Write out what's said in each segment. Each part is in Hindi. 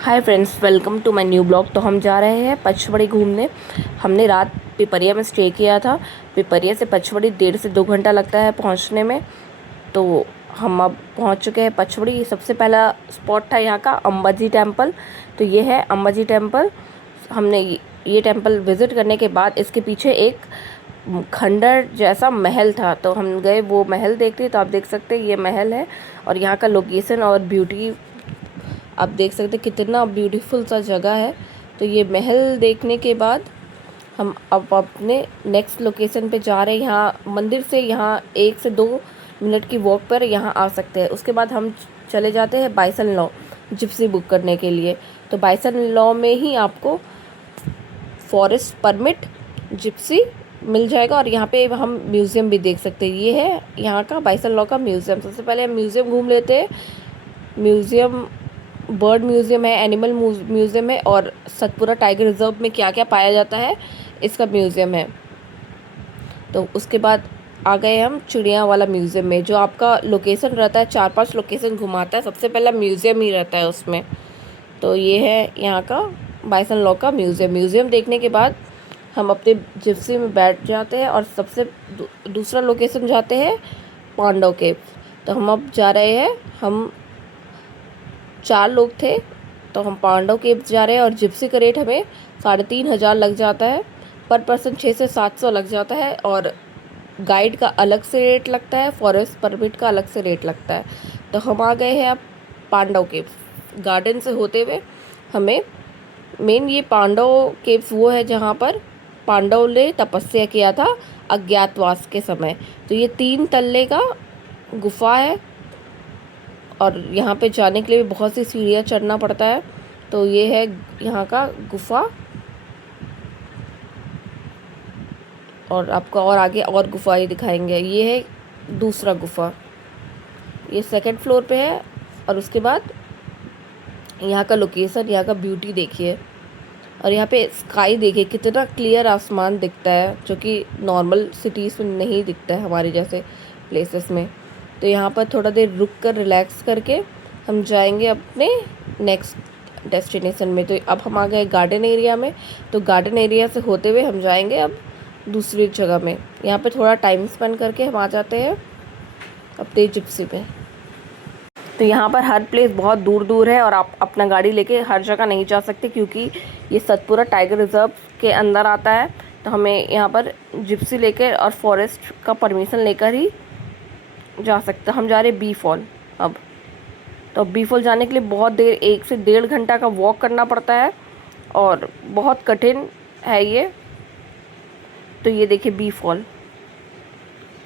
Hi friends, welcome to my new blog. तो हम जा रहे हैं पचमढ़ी घूमने। हमने रात पिपरिया में स्टे किया था। पिपरिया से पचमढ़ी 1.5 से 2 घंटा लगता है पहुंचने में। तो हम अब पहुंच चुके हैं पचमढ़ी। सबसे पहला स्पॉट था यहाँ का अंबाजी टेम्पल। तो ये है अंबाजी टेम्पल। हमने ये टेम्पल विज़िट करने के बाद इसके पीछे एक खंडर जैसा महल था, तो हम गए वो महल देखते। तो आप देख सकते हैं ये महल है और यहाँ का लोकेशन और ब्यूटी आप देख सकते हैं कितना ब्यूटीफुल सा जगह है। तो ये महल देखने के बाद हम अब अपने नेक्स्ट लोकेशन पे जा रहे हैं। यहाँ मंदिर से यहाँ 1 से 2 मिनट की वॉक पर यहाँ आ सकते हैं। उसके बाद हम चले जाते हैं बाइसन लॉ जिप्सी बुक करने के लिए। तो बाइसन लॉ में ही आपको फॉरेस्ट परमिट जिप्सी मिल जाएगा और यहाँ पे हम म्यूज़ियम भी देख सकते हैं। ये है यहाँ का बाइसन लॉ का म्यूज़ियम। सबसे पहले हम म्यूज़ियम घूम लेते हैं। म्यूज़ियम बर्ड म्यूज़ियम है, एनिमल म्यूज़ियम है और सतपुरा टाइगर रिजर्व में क्या क्या पाया जाता है इसका म्यूज़ियम है। तो उसके बाद आ गए हम चिड़िया वाला म्यूज़ियम में, जो आपका लोकेशन रहता है 4-5 लोकेशन घुमाता है। सबसे पहला म्यूज़ियम ही रहता है उसमें। तो ये है यहाँ का बाइसन लॉ का म्यूज़ियम। म्यूज़ियम देखने के बाद हम अपने जिप्सी में बैठ जाते हैं और सबसे दूसरा लोकेशन जाते हैं पांडव केव। तो हम अब जा रहे हैं, हम 4 लोग थे तो हम पांडव केव जा रहे हैं और जिप्सी का रेट हमें 3,500 लग जाता है पर पर्सन। 600 से 700 लग जाता है और गाइड का अलग से रेट लगता है, फॉरेस्ट परमिट का अलग से रेट लगता है। तो हम आ गए हैं अब पांडव केव। गार्डन से होते हुए हमें मेन ये पांडव केव्स वो है जहाँ पर पांडव ने तपस्या किया था अज्ञातवास के समय। तो ये 3 तल्ले का गुफा है और यहाँ पे जाने के लिए भी बहुत सी सीढ़ियाँ चढ़ना पड़ता है। तो ये है यहाँ का गुफा और आपको और आगे और गुफाएं दिखाएंगे। ये है दूसरा गुफा, ये 2nd फ्लोर पे है। और उसके बाद यहाँ का लोकेशन, यहाँ का ब्यूटी देखिए और यहाँ पे स्काई देखिए कितना क्लियर आसमान दिखता है, जो कि नॉर्मल सिटीज़ में नहीं दिखता है हमारे जैसे प्लेसेस में। तो यहाँ पर थोड़ा देर रुक कर रिलैक्स करके हम जाएंगे अपने नेक्स्ट डेस्टिनेशन में। तो अब हम आ गए गार्डन एरिया में। तो गार्डन एरिया से होते हुए हम जाएंगे अब दूसरी जगह में। यहाँ पे थोड़ा टाइम स्पेंड करके हम आ जाते हैं अपने जिप्सी में। तो यहाँ पर हर प्लेस बहुत दूर दूर है और आप अपना गाड़ी लेके हर जगह नहीं जा सकते, क्योंकि ये सतपुरा टाइगर रिजर्व के अंदर आता है। तो हमें यहाँ पर जिप्सी लेकर और फॉरेस्ट का परमिशन लेकर ही जा सकते। हम जा रहे बी फॉल अब। तो बी फॉल जाने के लिए बहुत देर 1 से 1.5 घंटा का वॉक करना पड़ता है और बहुत कठिन है ये। तो ये देखिए बी फॉल।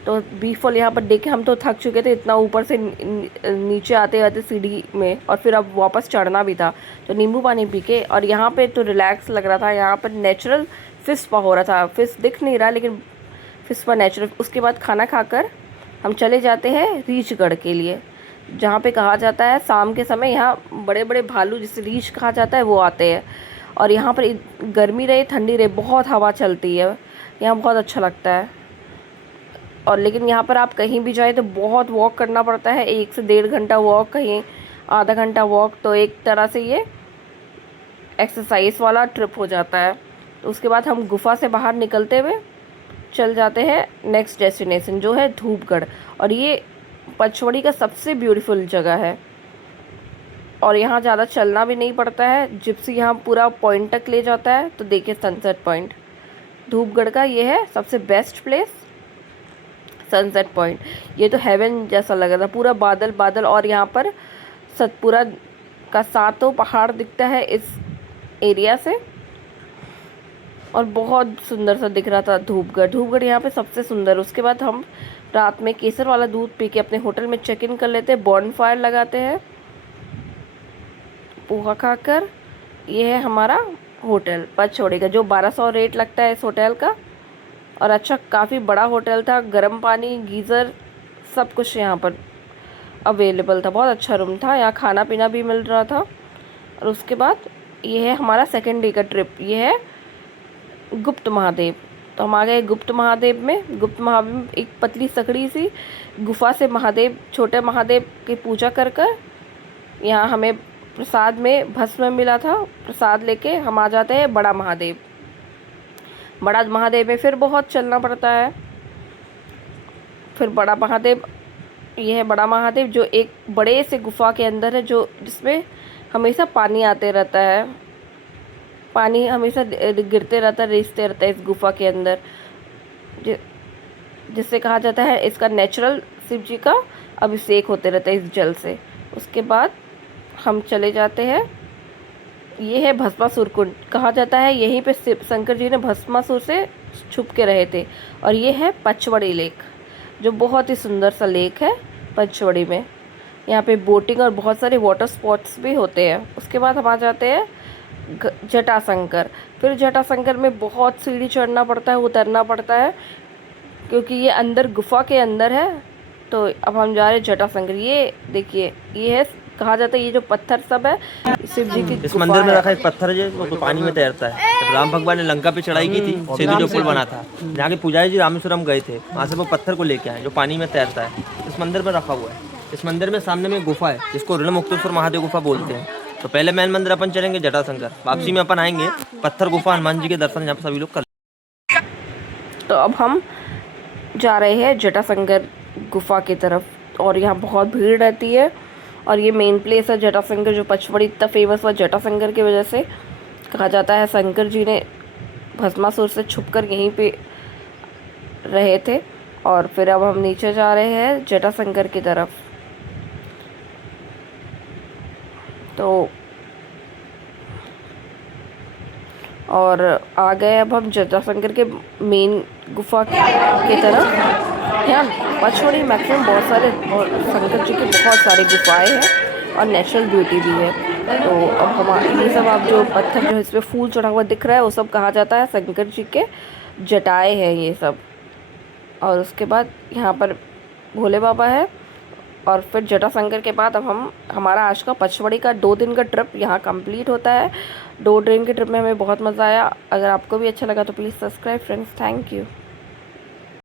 तो बी फॉल यहाँ पर देखे हम तो थक चुके थे, इतना ऊपर से नीचे आते आते सीढ़ी में, और फिर अब वापस चढ़ना भी था। तो नींबू पानी पी के और यहाँ पे तो रिलैक्स लग रहा था। यहाँ पर नेचुरल फिश स्पा हो रहा था। फिश दिख नहीं रहा लेकिन फिश स्पा नेचुरल। उसके बाद खाना खाकर हम चले जाते हैं रीछगढ़ के लिए, जहाँ पे कहा जाता है शाम के समय यहाँ बड़े बड़े भालू, जिसे रीछ कहा जाता है, वो आते हैं। और यहाँ पर गर्मी रहे ठंडी रहे बहुत हवा चलती है, यहाँ बहुत अच्छा लगता है। और लेकिन यहाँ पर आप कहीं भी जाए तो बहुत वॉक करना पड़ता है, 1 से 1.5 घंटा वॉक, कहीं आधा घंटा वॉक। तो एक तरह से ये एक्सरसाइज वाला ट्रिप हो जाता है। तो उसके बाद हम गुफा से बाहर निकलते हुए चल जाते हैं नेक्स्ट डेस्टिनेशन, जो है धूपगढ़। और ये पचमढ़ी का सबसे ब्यूटीफुल जगह है और यहाँ ज़्यादा चलना भी नहीं पड़ता है। जिप्सी यहाँ पूरा पॉइंट तक ले जाता है। तो देखिए सनसेट पॉइंट धूपगढ़ का ये है सबसे बेस्ट प्लेस, सनसेट पॉइंट। ये तो हेवन जैसा लग रहा था, पूरा बादल बादल। और यहाँ पर सतपुरा का 7 पहाड़ दिखता है इस एरिया से और बहुत सुंदर सा दिख रहा था धूपगढ़। धूपगढ़ यहाँ पे सबसे सुंदर। उसके बाद हम रात में केसर वाला दूध पी के अपने होटल में चेक इन कर लेते हैं, बॉनफायर लगाते हैं पोहा खाकर। ये है हमारा होटल पचमढ़ी का, जो 1200 रेट लगता है इस होटल का। और अच्छा काफ़ी बड़ा होटल था, गर्म पानी, गीज़र, सब कुछ यहाँ पर अवेलेबल था। बहुत अच्छा रूम था, यहाँ खाना पीना भी मिल रहा था। और उसके बाद ये है हमारा 2nd डे का ट्रिप, ये है गुप्त महादेव। तो हम आ गए गुप्त महादेव में। गुप्त महादेव एक पतली सकड़ी सी गुफा से महादेव, छोटे महादेव की पूजा कर कर यहाँ हमें प्रसाद में भस्म मिला था, प्रसाद लेके हम आ जाते हैं बड़ा महादेव। बड़ा महादेव में फिर बहुत चलना पड़ता है। फिर बड़ा महादेव, ये है बड़ा महादेव जो एक बड़े से गुफा के अंदर है, जो जिसमें हमेशा पानी आते रहता है, पानी हमेशा गिरते रहता है, रिसते रहता है इस गुफा के अंदर, जिससे कहा जाता है इसका नेचुरल शिव जी का अभिषेक होते रहता है इस जल से। उसके बाद हम चले जाते हैं, ये है भस्मासुर कुंड। कहा जाता है यहीं पे शंकर जी ने भस्मासुर से छुप के रहे थे। और ये है पचवड़ी लेक, जो बहुत ही सुंदर सा लेक है पचवड़ी में। यहाँ पे बोटिंग और बहुत सारे वाटर स्पॉट्स भी होते हैं। उसके बाद हम आ जाते हैं जटाशंकर। फिर जटाशंकर में बहुत सीढ़ी चढ़ना पड़ता है, उतरना पड़ता है, क्योंकि ये अंदर गुफा के अंदर है। तो अब हम जा रहे हैं जटाशंकर। ये देखिए, ये है, कहा जाता है ये जो पत्थर सब है शिव जी की इस मंदिर में रखा एक पत्थर है जो तो पानी में तैरता है। जब राम भगवान ने लंका पे चढ़ाई की थी, सेतु जो पुल बना था, जहाँ के पुजारी जी रामेश्वरम गए थे, वहाँ से वो पत्थर को लेके आए जो पानी में तैरता है, इस मंदिर में रखा हुआ है। इस मंदिर में सामने में गुफा है जिसको ऋणमुक्तेश्वर महादेव गुफा बोलते हैं। तो पहले मैन मंदिर अपन चलेंगे जटाशंकर, वापसी में अपन आएंगे पत्थर गुफा, हनुमान जी के दर्शन यहाँ पे सभी लोग कर। तो अब हम जा रहे हैं जटाशंकर गुफा की तरफ, और यहाँ बहुत भीड़ रहती है। और ये मेन प्लेस है जटाशंकर, जो पचमढ़ी इतना फेमस हुआ जटाशंकर की वजह से। कहा जाता है शंकर जी ने भस्मासुर से छुपकर यहीं पे रहे थे। और फिर अब हम नीचे जा रहे हैं जटाशंकर की तरफ। तो और आ गए अब हम जटाशंकर के मेन गुफा की तरफ। यहाँ पचमढ़ी मैक्सिमम बहुत सारे शंकर जी के बहुत सारी गुफाएं हैं और नेचुरल ब्यूटी भी है। तो अब हम ये सब, आप जो पत्थर जो इसमें फूल चढ़ा हुआ दिख रहा है, वो सब कहा जाता है शंकर जी के जटाएं हैं ये सब। और उसके बाद यहाँ पर भोले बाबा है। और फिर जटाशंकर के बाद अब हमारा आज का पचमढ़ी का 2 दिन का ट्रिप यहाँ कंप्लीट होता है। 2 दिन के ट्रिप में हमें बहुत मज़ा आया। अगर आपको भी अच्छा लगा तो please subscribe friends. Thank you.